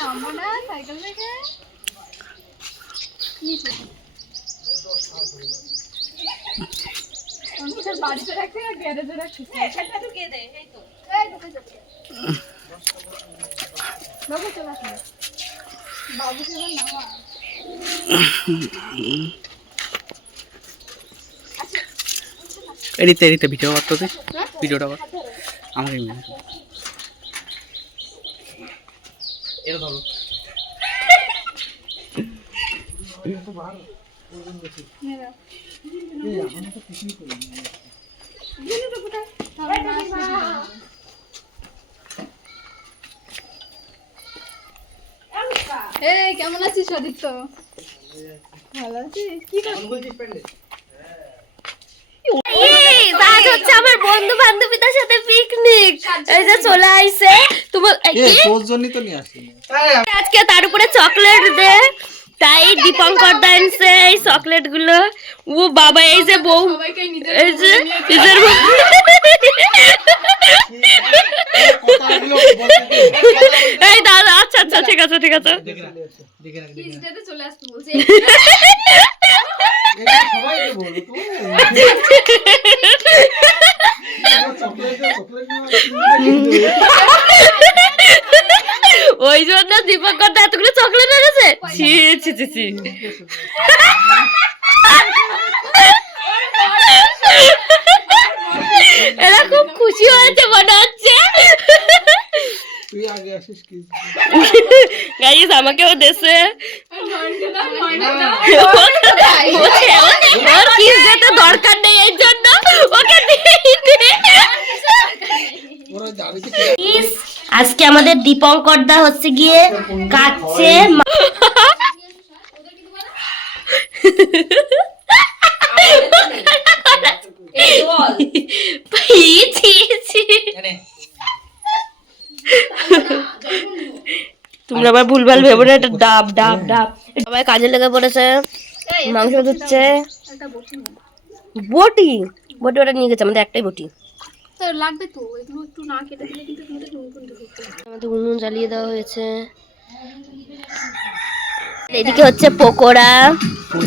নামবো না সাইকেল থেকে নিচে আমি বাড়িতে রাখতে আর গ্যারেজে রাখতে সাইকেলটা ঢুকিয়ে দে এই তো এই ঢুকে যাবে লোকে চলে আসে বাবুকে বল নামা এডিতে ভিডিও করতে ভিডিওটা কর আমাকে নিয়ে এটা ধরো তো বাহার ওজন বেশি মেরা এই আমরা তো কিছুই করি না গেলে তো কোথায় এই কেমন আছিস আদিত্য ভালো আছিস কি করছিস প্যান্ডে আজ হচ্ছে আমার বন্ধু বান্ধবীদের সাথে পিকনিক এই যে চলে আইছে তোমার তোর জন্যই তো নিয়ে আসছি আজকে তার উপরে চকলেট দে তাই দীপঙ্কর দানছে এই চকলেট গুলো ও বাবা এই যে বউ এই যে নিজের এই দাদা আচ্ছা আচ্ছা ঠিক আছে চলে আসতে বলছি সবাইকে বলো তো ওই জন্য দীপঙ্কর দা এতগুলো চকলেট এনেছে ছি ছি ছি ছি এরা খুব খুশি হয়েছে মনে হচ্ছে তুই আগে আসিস কি গাইস আমাকেও দেশে ওর কিস যেতে দরকার নেই এর জন্য ওকে আজকে আমাদের দীপঙ্কর দা হচ্ছে গিয়ে কাচ্ছে তোমরা আবার ভুলভাল ভেবো না, এটা ডাব ডাব ডাব। সবাই কাজে লেগে পড়েছে, মাংস ধুচ্ছে। বটি বটি ওটা নিয়ে গেছে, আমাদের একটাই বটি লাগবে তো, এগুলো একটু না কেটে দিলে কিন্তু আমাদের উনুন জ্বালিয়ে দেওয়া হয়েছে। এদিকে হচ্ছে পকোড়া।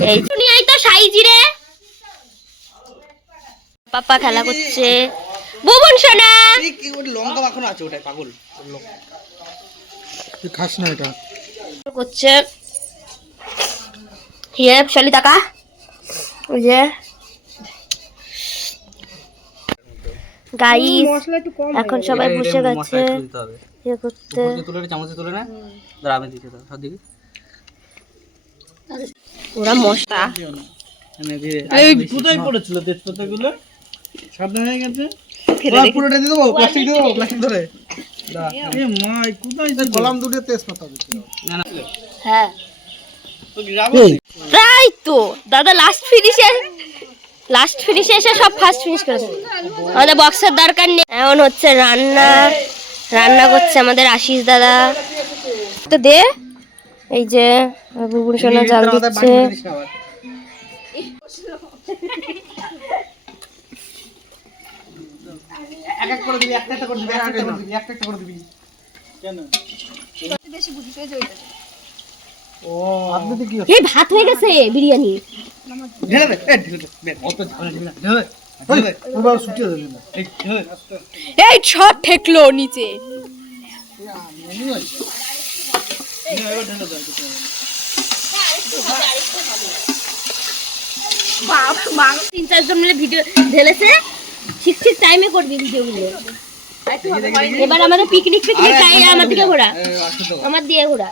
এই দুনিয়াই তো সাইজি রে, পাপা খেলা করছে। বুবন সোনা কি ওই লঙ্কা মাখানো আছে ওটাই পাগল তুই খাস না এটা করছে। হিয়ে শালি টাকা ওই যে গাইস এখন সবাই বসে গেছে ইয়ে করতে। চামচে তুলে না দাঁড়া আমি দিতে দাও সব দিকে ওরা মশলা এই কোথায় পড়েছিল তেজপাতাগুলো সাবধান হয়ে গেছে। পুরোটা দিয়ে দেবো, প্লাস্টিক দিয়ে দেবো, প্লাস্টিক ধরে এ মাই কোথায় কলাম দুটো তেজপাতা দিতে না না হ্যাঁ প্রায় তো দাদা লাস্ট ফিনিশে এসে সব ফার্স্ট ফিনিশ করেছে। আমাদের বক্সের দরকার নেই। এখন হচ্ছে রান্না করছে আমাদের আশিস দাদা। তো দে এই যে বুবুন সোনা জাল দিচ্ছে। এক এক করে দিবি, একটা করে দিবি, একটা করে দিবি কেন বেশি বুঝিস ওই যে ও আপনি কি এই ভাত হয়ে গেছে বিরিয়ানি ঢেলে দে ঢেলে দে অত ঝাল ঢেলে ঢেলে দে ওবার শুটিয়ে দে এই ঢেলে এই ছট ঠেকলো নিচে বাপ মা 3-4 জন মিলে ভিডিও ঢেলেছে। ঠিক টাইমে করবি ভিডিওগুলো। এবার আমাদের পিকনিক চাই, আমার দিকে ঘোরা, আমার দিয়ে ঘোরা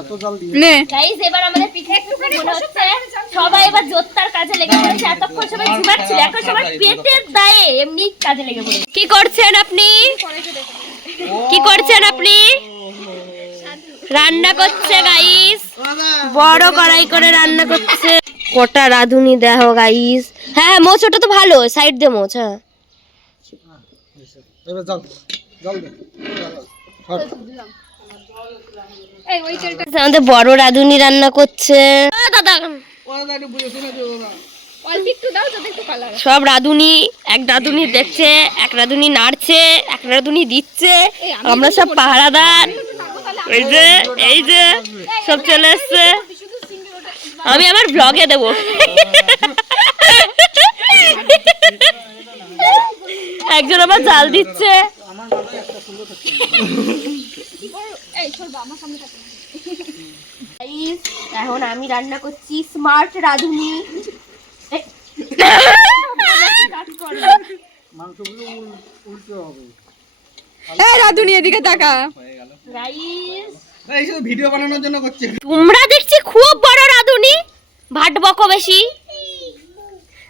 এত জল দিয়ে নে গাইস। এবার আমাদের পিকনিক মনে হচ্ছে সবাই এবার জোরদার কাজে লেগে পড়েছে। এতক্ষণ সবাই ঘুমাচ্ছিল, এখন সবাই পেটের দায়ে এমনি কাজে লেগে পড়েছে। কি করছেন আপনি? রান্না করছে গাইস, বড় কড়াই করে রান্না করছে। কটা রাঁধুনি দেখো গাইস। হ্যাঁ মোচ, ওটা তো ভালো, সাইড দিয়ে মোচ। হ্যাঁ এবার জল দে এই ওই তেলটা আমাদের বড় রাঁধুনি রান্না করছে। দাদা অল্প একটু দাও যাতে একটু কালার। সব রাঁধুনি, এক রাঁধুনি দেখছে, এক রাঁধুনি নাড়ছে, এক রাঁধুনি দিচ্ছে, আমরা সব পাহারাদার। তাহলে এই যে সব চলে এসছে, আমি আমার ব্লগে দেবো। একজন আবার জাল দিচ্ছে। এখন আমি রান্না করছি স্মার্ট রাঁধুনি। মাংসগুলো উল্টে হবে। এই রাধুনি এদিকে তাকা। এই শুধু ভিডিও বানানোর জন্য করছে। তোমরা দেখছি খুব বড় রাঁধুনি, ভাট বকো বেশি।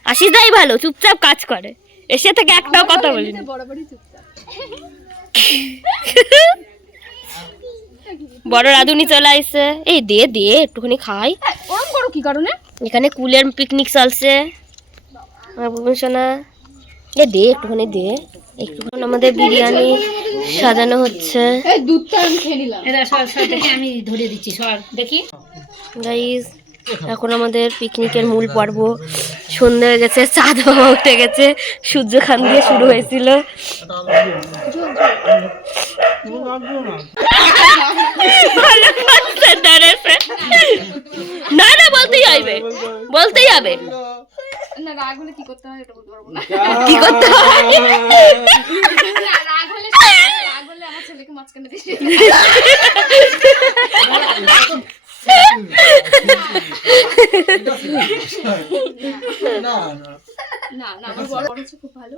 আশিস দাই ভালো, চুপচাপ কাজ করে, এসে থেকে একটাও কথা বলিনি। বরাবরই চুপচাপ। বড় রাঁধুনি চলে আসছে। এই দে দে একটুখানি খাই। ওরম করো কি কারণে? এখানে কুলের পিকনিক চলছে। শোনা এ দে একটুখানি দে। একটুখানি আমাদের বিরিয়ানি সাজানো হচ্ছে। এই দুধটা আমি খেয়ে নিলাম। এরা সর সর দেখি, আমি ধরে দিচ্ছি, সর দেখি। গাইস এখন আমাদের পিকনিকের মূল পর্ব। সন্ধ্যা হয়ে গেছে, চাঁদ মামা উঠে গেছে, সূর্যখান দিয়ে শুরু হয়েছিল। না না বলতেই হবে, বলতেই হবে। না রাগ হলে কি করতে হয় এটা বলতে পারবো না। কি করতে হয়? না, রাগ হলে আমার ছেলেকে মাঝখানে দিয়ে না না না আমার বড় হচ্ছে খুব ভালো।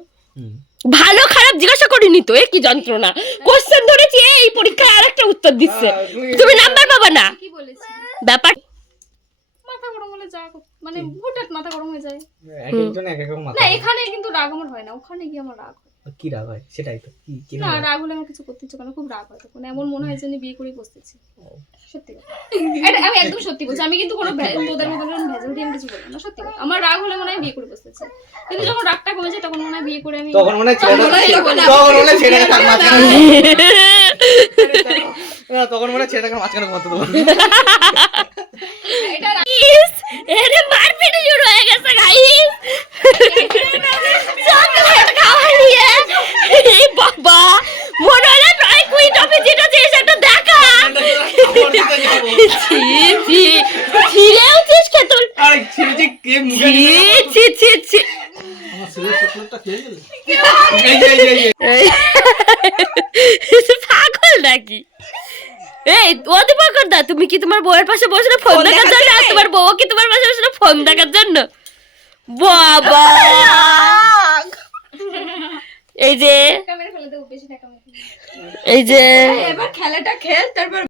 ভালো খারাপ জিজ্ঞাসা করিনি তো, এ কি যন্ত্রণা। কোশ্চেন ধরেছি, এই পরীক্ষায় আরেকটা উত্তর দিচ্ছে, তুমি নাম্বার পাবা না। কি বলেছি? ব্যাপার মাথা গরম হলে যা মানে হঠাৎ মাথা গরম হয়ে যায়। একজন এক এক মাথা। না এখানে কিন্তু রাগ আমার হয় না, ওখানে গিয়ে আমার রাগ হয়। কি রাগ হয় সেটাই তো। কি না রাগ হলে আমার কিছু করতে ইচ্ছে করে না, খুব রাগ হয় তখন। এমন মনে হয় যে আমি বিয়ে করে বসতেছি। সত্যি কথা। এটা আমি একদম সত্যি বলছি, আমি কিন্তু কোনো তোদের মতো ভেজাল দিয়ে আমি কিছু বলবো না, সত্যি কথা। আমার রাগ হলে মনে হয় বিয়ে করে বসতেছি, কিন্তু যখন রাগটা কমে যায় তখন মনে হয় বিয়ে করে আমি তখন মনে হয় ছেড়ে থাক মাঝখানে। তখন মনে হয় ছেলেটাকে মাঝখানে মতো দেবো। এটা এরে মারপিট শুরু হয়ে গেছে গাইস। চকলেট খাওয়া নিয়ে এই বাবা মনে হলো প্রায় কুইট অফে যেটা সেটা দেখা। ছি ছি ছিড়েও চিস খেতুল। আরে ছেড়েছি কে মুখে ছি ছি ছি। আমার ছেলে চকলেটটা খেয়ে গেল। পাগল নাকি? এই অধিপকর দা, তুমি কি তোমার বউয়ের পাশে বসে ফোন দেখার জন্য, আর তোমার বউ কি তোমার পাশে বসে ফোন দেখার জন্য? বাবা এই যে ক্যামেরা ফেলে দেবো, বেশি টাকা। এই যে এবার খেলাটা খেল, তারপর